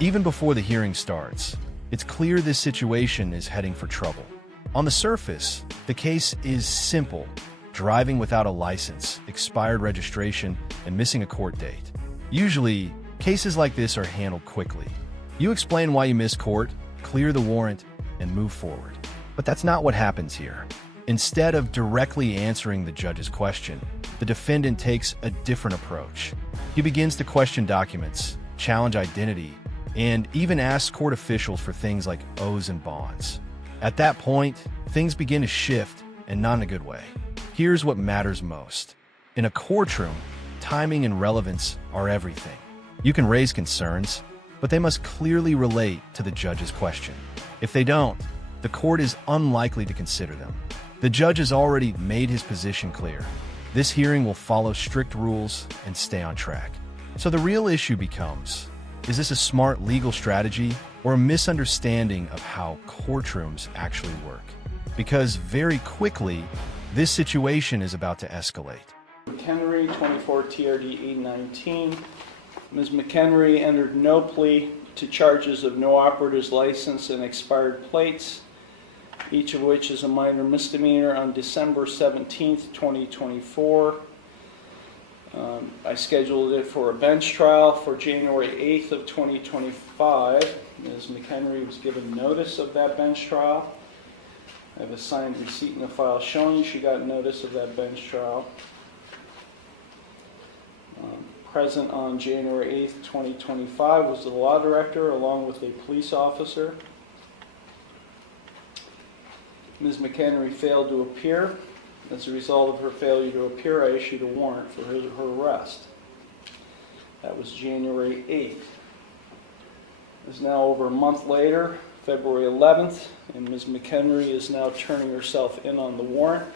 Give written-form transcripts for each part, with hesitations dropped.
Even before the hearing starts, it's clear this situation is heading for trouble. On the surface, the case is simple: driving without a license, expired registration, and missing a court date. Usually, cases like this are handled quickly. You explain why you missed court, clear the warrant, and move forward. But that's not what happens here. Instead of directly answering the judge's question, the defendant takes a different approach. He begins to question documents, challenge identity, and even asks court officials for things like oaths and bonds. At that point, things begin to shift, and not in a good way. Here's what matters most. In a courtroom, timing and relevance are everything. You can raise concerns, but they must clearly relate to the judge's question. If they don't, the court is unlikely to consider them. The judge has already made his position clear. This hearing will follow strict rules and stay on track. So the real issue becomes, is this a smart legal strategy or a misunderstanding of how courtrooms actually work? Because very quickly, this situation is about to escalate. McHenry, 24 TRD 819. Ms. McHenry entered no plea to charges of no operator's license and expired plates, each of which is a minor misdemeanor, on December 17th, 2024. I scheduled it for a bench trial for January 8th of 2025. Ms. McHenry was given notice of that bench trial. I have a signed receipt in the file showing she got notice of that bench trial. Present on January 8th, 2025 was the law director along with a police officer. Ms. McHenry failed to appear. As a result of her failure to appear, I issued a warrant for her arrest. That was January 8th. It's now over a month later, February 11th, and Ms. McHenry is now turning herself in on the warrant.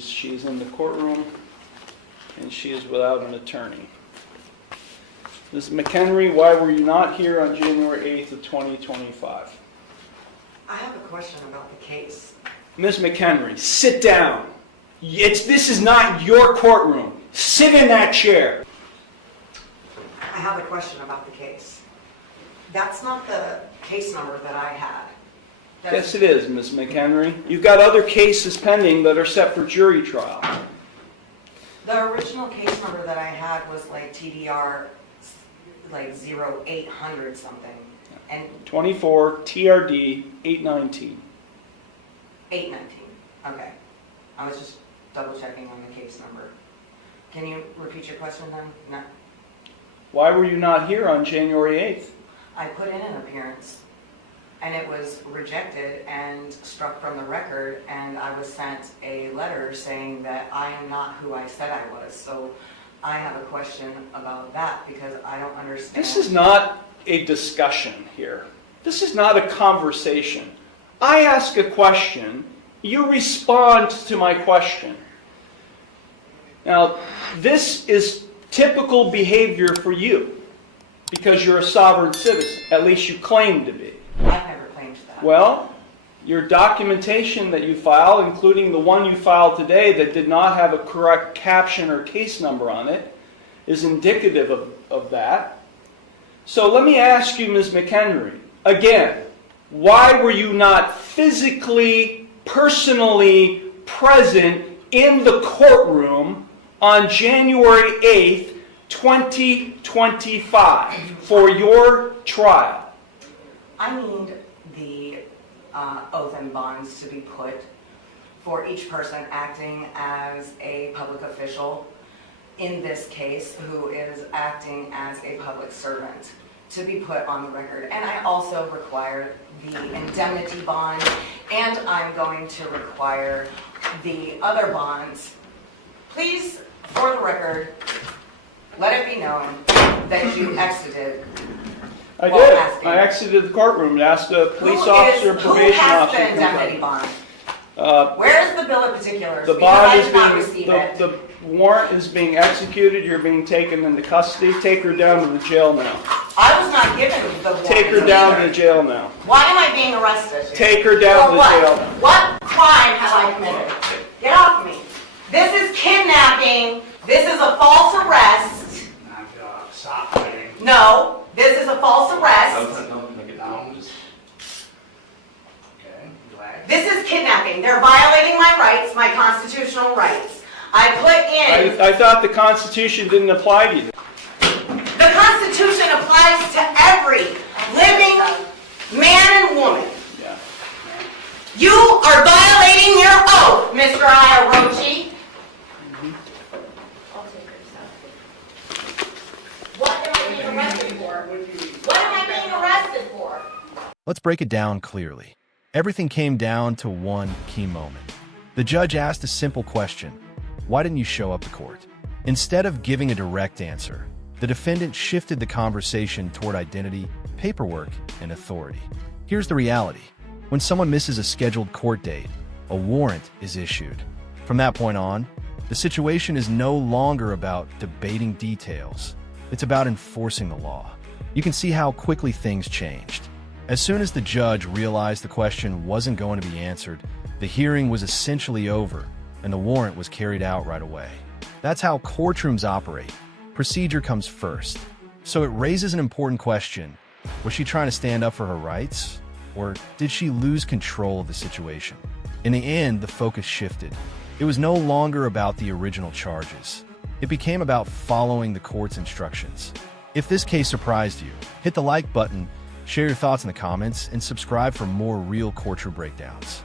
She is in the courtroom, and she is without an attorney. Ms. McHenry, why were you not here on January 8th of 2025? I have a question about the case. Ms. McHenry, sit down. This is not your courtroom. Sit in that chair. I have a question about the case. That's not the case number that I had. Yes, it is, Ms. McHenry. You've got other cases pending that are set for jury trial. The original case number that I had was like TDR, like 0800 something. And 24 TRD 819. 819. Okay. I was just double checking on the case number. Can you repeat your question then? No. Why were you not here on January 8th? I put in an appearance and it was rejected and struck from the record, and I was sent a letter saying that I am not who I said I was. So I have a question about that because I don't understand. This is not a discussion here. This is not a conversation. I ask a question, you respond to my question. Now, this is typical behavior for you because you're a sovereign citizen. At least you claim to be. I've never claimed that. Well, your documentation that you file, including the one you filed today that did not have a correct caption or case number on it, is indicative of that. So let me ask you, Ms. McHenry, again, why were you not physically, personally present in the courtroom on January 8th, 2025 for your trial? I need the oath and bonds to be put for each person acting as a public official in this case who is acting as a public servant to be put on the record. And I also require the indemnity bond, and I'm going to require the other bonds. Please, for the record, let it be known that you exited. I did. I exited the courtroom and asked a police officer and probation officer. Who has the indemnity bond? Where's the bill of particulars? The bond is being, the warrant is being executed. You're being taken into custody. Take her down to the jail now. I was not given the warrant. Take her down to the jail now. Why am I being arrested? Take her down to the jail. What crime have I committed? Get off me. This is kidnapping. This is a false arrest. Stop fighting. No. This is a false arrest. Don't make it down. Just... Okay, relax. This is kidnapping. They're violating my rights, my constitutional rights. I put in... I thought the Constitution didn't apply to you. The Constitution applies to every living man and woman. Yeah. You are violating your oath, Mr. Iarocci. I'll take her stuff. What am I being arrested for? What am I being arrested for? Let's break it down clearly. Everything came down to one key moment. The judge asked a simple question: why didn't you show up to court? Instead of giving a direct answer, the defendant shifted the conversation toward identity, paperwork, and authority. Here's the reality. When someone misses a scheduled court date, a warrant is issued. From that point on, the situation is no longer about debating details. It's about enforcing the law. You can see how quickly things changed. As soon as the judge realized the question wasn't going to be answered, the hearing was essentially over, and the warrant was carried out right away. That's how courtrooms operate. Procedure comes first. So it raises an important question. Was she trying to stand up for her rights? Or did she lose control of the situation? In the end, the focus shifted. It was no longer about the original charges. It became about following the court's instructions. If this case surprised you, hit the like button, share your thoughts in the comments, and subscribe for more real courtroom breakdowns.